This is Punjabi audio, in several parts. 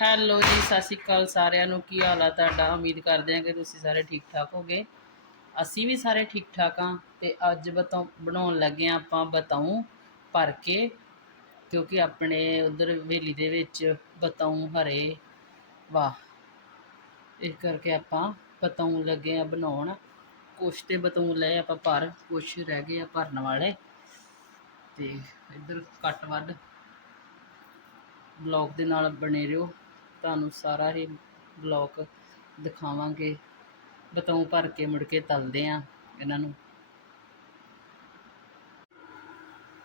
ਹੈਲੋ ਜੀ, ਸਤਿ ਸ਼੍ਰੀ ਅਕਾਲ ਸਾਰਿਆਂ ਨੂੰ। ਕੀ ਹਾਲ ਆ ਤੁਹਾਡਾ? ਉਮੀਦ ਕਰਦੇ ਹਾਂ ਕਿ ਤੁਸੀਂ ਸਾਰੇ ਠੀਕ ਠਾਕ ਹੋਗੇ। ਅਸੀਂ ਵੀ ਸਾਰੇ ਠੀਕ ਠਾਕ ਆ ਤੇ ਅੱਜ ਬਤਾਉ ਬਣਾਉਣ ਲੱਗੇ ਆ ਆਪਾਂ ਬਤਾਉ ਭਰ ਕੇ ਕਿਉਂਕਿ ਆਪਣੇ ਉਧਰ ਹਵੇਲੀ ਦੇ ਵਿੱਚ ਬਤਾਉ ਹਰੇ, ਵਾਹ। ਇਸ ਕਰਕੇ ਆਪਾਂ ਬਤਾਉ ਲੱਗੇ ਆ ਬਣਾਉਣ। ਕੁਛ ਤੇ ਬਤਾਉ ਲਏ ਆਪਾਂ ਭਰ, ਕੁਛ ਰਹਿ ਗਏ ਆ ਭਰਨ ਵਾਲੇ। ਤੇ ਇੱਧਰ ਕੱਟ ਵੱਢ ਬਲੌਗ ਦੇ ਨਾਲ ਬਣੇ ਰਹੋ। ਤੁਹਾਨੂੰ ਸਾਰਾ ਹੀ ਬਲੌਗ ਦਿਖਾਵਾਂਗੇ। ਬਤਾਉ ਭਰ ਕੇ ਮੁੜ ਕੇ ਤਲਦੇ ਆ ਇਹਨਾਂ ਨੂੰ।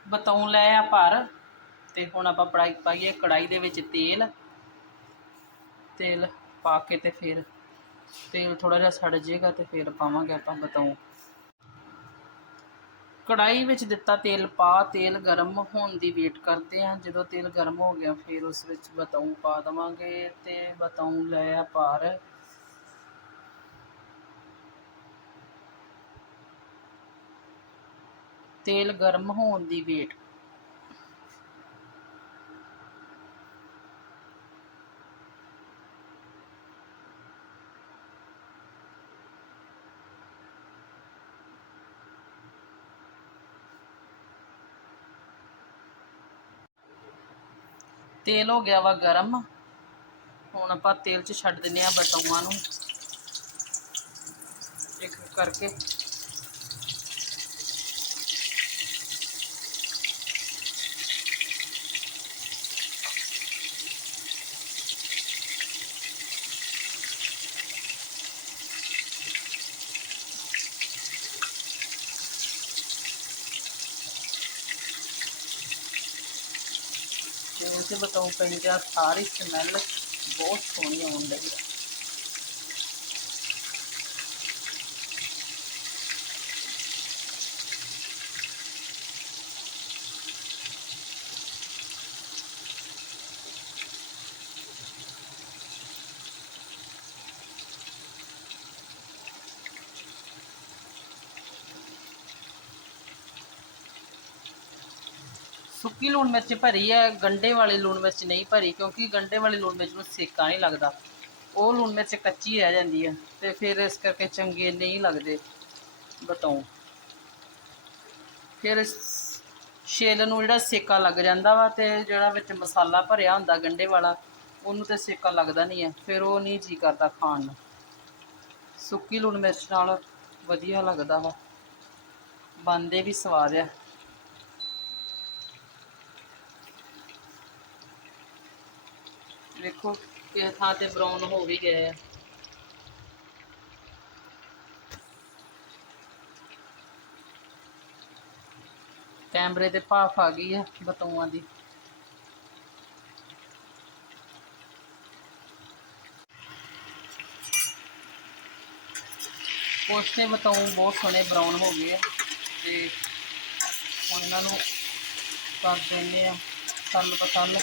ਬਤਾਉ ਲੈ ਆ ਭਰ ਤੇ ਹੁਣ ਆਪਾਂ ਪੜਾਈ ਪਾਈਏ ਕੜਾਈ ਦੇ ਵਿੱਚ ਤੇਲ। ਤੇਲ ਪਾ ਕੇ ਤੇ ਫਿਰ ਤੇਲ ਥੋੜਾ ਜਿਹਾ ਸੜ ਜਾਏਗਾ ਤੇ ਫਿਰ ਪਾਵਾਂਗੇ ਆਪਾਂ ਬਤਾਉ ਕੜਾਈ ਵਿੱਚ ਦਿੱਤਾ ਤੇਲ, ਪਾ, ਤੇਲ ਗਰਮ ਹੋਣ ਦੀ ਵੇਟ ਕਰਦੇ ਹਾਂ। ਜਦੋਂ ਤੇਲ ਗਰਮ ਹੋ ਗਿਆ, ਫਿਰ ਉਸ ਵਿੱਚ ਬਤਾਉ ਪਾ ਦਵਾਂਗੇ ਤੇ ਬਤਾਉ ਲੈ ਆ ਭਾਰ ਤੇਲ ਗਰਮ ਹੋਣ ਦੀ ਵੇਟ ਤੇਲ ਹੋ ਗਿਆ ਵਾ ਗਰਮ। ਹੁਣ ਆਪਾਂ ਤੇਲ 'ਚ ਛੱਡ ਦਿੰਨੇ ਆ ਬਟਾਉਆਂ ਨੂੰ। ਇੱਕ ਕਰਕੇ। ਜਿਵੇਂ ਕਿ ਬਤਾਉ ਪੈਣੀ ਦਾ ਸਾਰੀ ਸਮੈਲ ਬਹੁਤ ਸੋਹਣੀ ਆਉਣ ਸੁੱਕੀ ਲੂਣ ਮਿਰਚ ਭਰੀ ਹੈ, ਗੰਡੇ ਵਾਲੀ ਲੂਣ ਮਿਰਚ ਨਹੀਂ ਭਰੀ ਕਿਉਂਕਿ ਗੰਡੇ ਵਾਲੀ ਲੂਣ ਮਿਰਚ ਨੂੰ ਸੇਕਾ ਨਹੀਂ ਲੱਗਦਾ। ਉਹ ਲੂਣ ਮਿਰਚ ਕੱਚੀ ਰਹਿ ਜਾਂਦੀ ਹੈ ਤੇ ਫਿਰ ਇਸ ਕਰਕੇ ਚੰਗੇ ਨਹੀਂ ਲੱਗਦੇ ਬਤਾਉ ਫਿਰ ਇਸ ਛਿੱਲ ਨੂੰ ਜਿਹੜਾ ਸੇਕਾ ਲੱਗ ਜਾਂਦਾ ਵਾ ਤੇ ਜਿਹੜਾ ਵਿੱਚ ਮਸਾਲਾ ਭਰਿਆ ਹੁੰਦਾ ਗੰਡੇ ਵਾਲਾ, ਉਹਨੂੰ ਤੇ ਸੇਕਾ ਲੱਗਦਾ ਨਹੀਂ ਹੈ, ਫਿਰ ਉਹ ਨਹੀਂ ਜੀ ਕਰਦਾ ਖਾਣ ਨੂੰ। ਸੁੱਕੀ ਲੂਣ ਮਿਰਚ ਨਾਲ ਵਧੀਆ ਲੱਗਦਾ ਵਾ। ਬਣਦੇ ਵੀ ਸਵਾਦ ਆ। ਵੇਖੋ ਕਿ ਥਾਂ ਤੇ ਬਰਾਊਨ ਹੋ ਵੀ ਗਏ ਆ। ਕੈਮਰੇ ਤੇ ਭਾਫ ਆ ਗਈ ਆ ਬਤੌਆਂ ਦੀ। ਉਸ ਤੇ ਬਤਾਉ ਬਹੁਤ ਸੋਹਣੇ ਬਰਾਊਨ ਹੋ ਗਏ ਆ ਤੇ ਹੁਣ ਇਹਨਾਂ ਨੂੰ ਕਰ ਦਿੰਦੇ ਆ ਤਲ ਪਤਲ।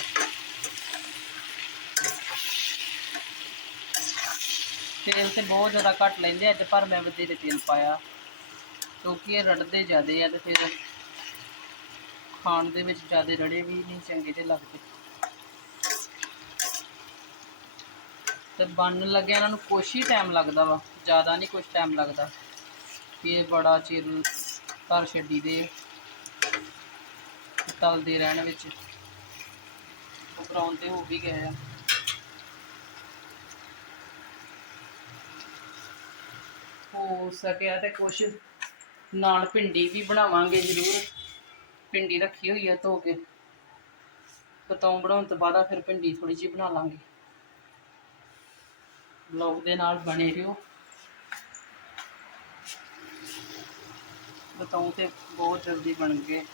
ਤੇਲ ਤੇ ਬਹੁਤ ਜ਼ਿਆਦਾ ਘੱਟ ਲੈਂਦੇ ਅੱਜ ਪਰ ਮੈਂ ਵਧੇਰੇ ਤੇਲ ਪਾਇਆ। ਕਿਉਂਕਿ ਇਹ ਰੜਦੇ ਜ਼ਿਆਦੇ ਆ ਤੇ ਫਿਰ ਖਾਣ ਦੇ ਵਿੱਚ ਜ਼ਿਆਦੇ ਰੜੇ ਵੀ ਨਹੀਂ ਚੰਗੇ ਤੇ ਲੱਗਦੇ। ਤੇ ਬਣਨ ਲੱਗਿਆ ਇਹਨਾਂ ਨੂੰ ਕੁਛ ਹੀ ਟਾਈਮ ਲੱਗਦਾ ਵਾ, ਜ਼ਿਆਦਾ ਨਹੀਂ ਕੁਛ ਟਾਈਮ ਲੱਗਦਾ। ਇਹ ਬੜਾ ਚਿਰ ਧਰ ਛੱਡੀ ਦੇ, ਤਲਦੇ ਰਹਿਣ ਵਿੱਚ। ਉਹ ਬਰਾਉਨ ਤੇ ਹੋ ਵੀ ਗਏ ਆ। ਹੋ ਸਕਿਆ ਤੇ ਕੁਛ ਨਾਲ ਭਿੰਡੀ ਵੀ ਬਣਾਵਾਂਗੇ ਜ਼ਰੂਰ। ਭਿੰਡੀ ਰੱਖੀ ਹੋਈ ਹੈ ਧੋ ਕੇ। ਬਤਾਉ ਬਣਾਉਣ ਤੋਂ ਬਾਅਦ ਫਿਰ ਭਿੰਡੀ ਥੋੜੀ ਜਿਹੀ ਬਣਾ ਲਾਂਗੇ। ਬਲੌਗ ਦੇ ਨਾਲ ਬਣੇ ਰਹੋ। ਬਤਾਉਂ ਤੇ ਬਹੁਤ ਜਲਦੀ ਬਣ ਗਏ।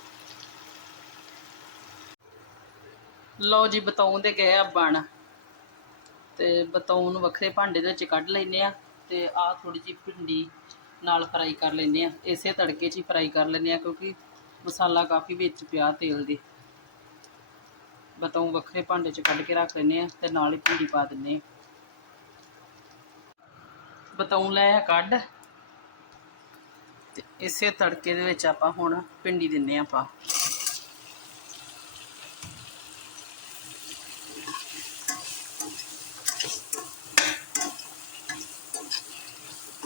ਲਓ ਜੀ, ਬਤਾਉਂ ਦੇ ਗਏ ਆ ਬਣ। ਤੇ ਬਤਾਉ ਨੂੰ ਵੱਖਰੇ ਭਾਂਡੇ ਦੇ ਵਿੱਚ ਕੱਢ ਲੈਨੇ ਆ। ਤੇ ਆਹ ਥੋੜੀ ਜਿਹੀ ਭਿੰਡੀ ਨਾਲ ਫਰਾਈ ਕਰ ਲੈਂਦੇ ਆ ਇਸੇ ਤੜਕੇ 'ਚ ਹੀ ਫਰਾਈ ਕਰ ਲੈਂਦੇ ਆ ਕਿਉਂਕਿ ਮਸਾਲਾ ਕਾਫੀ ਵਿੱਚ ਪਿਆ ਤੇਲ ਦੇ। ਬਤਾਉ ਵੱਖਰੇ ਭਾਂਡੇ 'ਚ ਕੱਢ ਕੇ ਰੱਖ ਲੈਂਦੇ ਆ ਤੇ ਨਾਲ ਹੀ ਭਿੰਡੀ ਪਾ ਦਿੰਦੇ ਆ ਬਤਾਉ ਲੈ ਆ ਕੱਢ। ਤੇ ਇਸੇ ਤੜਕੇ ਦੇ ਵਿੱਚ ਆਪਾਂ ਹੁਣ ਭਿੰਡੀ ਦਿੰਨੇ ਆ ਆਪਾਂ।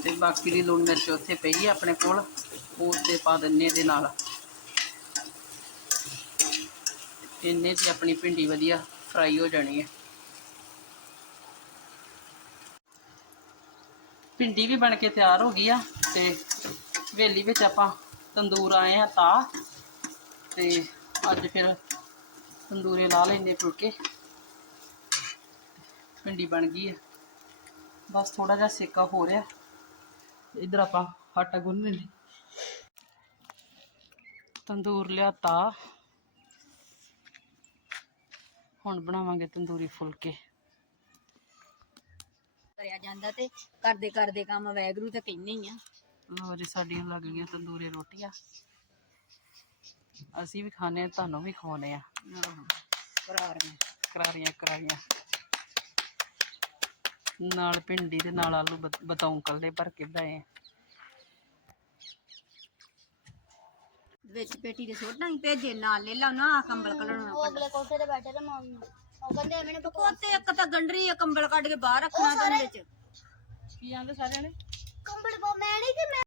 ਤੇ ਬਾਕੀ ਦੀ ਲੂਣ ਮਿਰਚ ਉੱਥੇ ਪਈ ਹੈ ਆਪਣੇ ਕੋਲ, ਉਹ ਤੇ ਪਾ ਦਿੰਨੇ ਇਹਦੇ ਨਾਲ। ਇੰਨੇ 'ਚ ਆਪਣੀ ਭਿੰਡੀ ਵਧੀਆ ਫਰਾਈ ਹੋ ਜਾਣੀ ਹੈ। ਭਿੰਡੀ ਵੀ ਬਣ ਕੇ ਤਿਆਰ ਹੋ ਗਈ ਆ ਤੇ ਵੇਲੀ ਵਿੱਚ ਆਪਾਂ ਤੰਦੂਰ ਆਏ ਆ ਤਾਂ ਤੇ ਅੱਜ ਫਿਰ ਤੰਦੂਰੇ ਲਾ ਲੈਂਦੇ ਫੁਲਕੇ। ਭਿੰਡੀ ਬਣ ਗਈ ਹੈ ਬਸ ਥੋੜਾ ਜਿਹਾ ਸੇਕਾ ਹੋ ਰਿਹਾ। ਇਧਰ ਆਪਾਂ ਆਟਾ ਗੁੰਨ ਲੈਂਦੇ ਤੰਦੂਰ ਲਿਆ ਤਾ ਹੁਣ ਬਣਾਵਾਂਗੇ ਤੰਦੂਰੀ ਫੁਲਕੇ। ਕਰਿਆ ਜਾਂਦਾ ਤੇ ਕਰਦੇ ਕਰਦੇ ਕੰਮ ਵੈਗਰੂ ਤੇ ਕਹਿੰਦੇ ਹੀ ਆ। ਲੋ ਜੀ ਸਾਡੀਆਂ ਲੱਗ ਗਈਆਂ ਤੰਦੂਰੀ ਰੋਟੀਆਂ। ਅਸੀਂ ਵੀ ਖਾਣੇ ਆ ਤੁਹਾਨੂੰ ਵੀ ਖਵਾਉਣੇ ਆ। ਆਹੋ ਕਰਾਰ ਮੈਂ ਕਰਾਰੀਆਂ ਕਰਾਰੀਆਂ। ਨਾਲ ਭਿੰਡੀ ਤੇ ਨਾਲ ਆਲੂ ਬਤ- ਬਤਾਊ ਕੱਲੇ ਭਰ ਕੇ ਬਣਾਏ ਆ। ਵਿੱਚ ਪੇਟੀ ਦੇ ਸੋਟਾਂ ਹੀ ਭੇਜੇ ਨਾਲ ਲੈ ਲਾ ਨਾ ਕੰਬਲ ਕੱਢਣਾ ਉਹ ਅਗਲੇ ਕੋਠੇ ਤੇ ਬੈਠੇ ਤੇ ਮੰਮੀ ਉਹ ਕਹਿੰਦੇ ਐਵੇਂ ਨੇ ਕੋਤੇ ਇੱਕ ਤਾਂ ਗੰਡਰੀ ਆ ਕੰਬਲ ਕੱਢ ਕੇ ਬਾਹਰ ਰੱਖਣਾ ਤੇ ਵਿੱਚ। ਕੀ ਆਂਦੇ ਸਾਰਿਆਂ ਨੇ? ਕੰਬਲ ਪਾ ਮੈਂ ਨਹੀਂ ਤੇ ਮੈਂ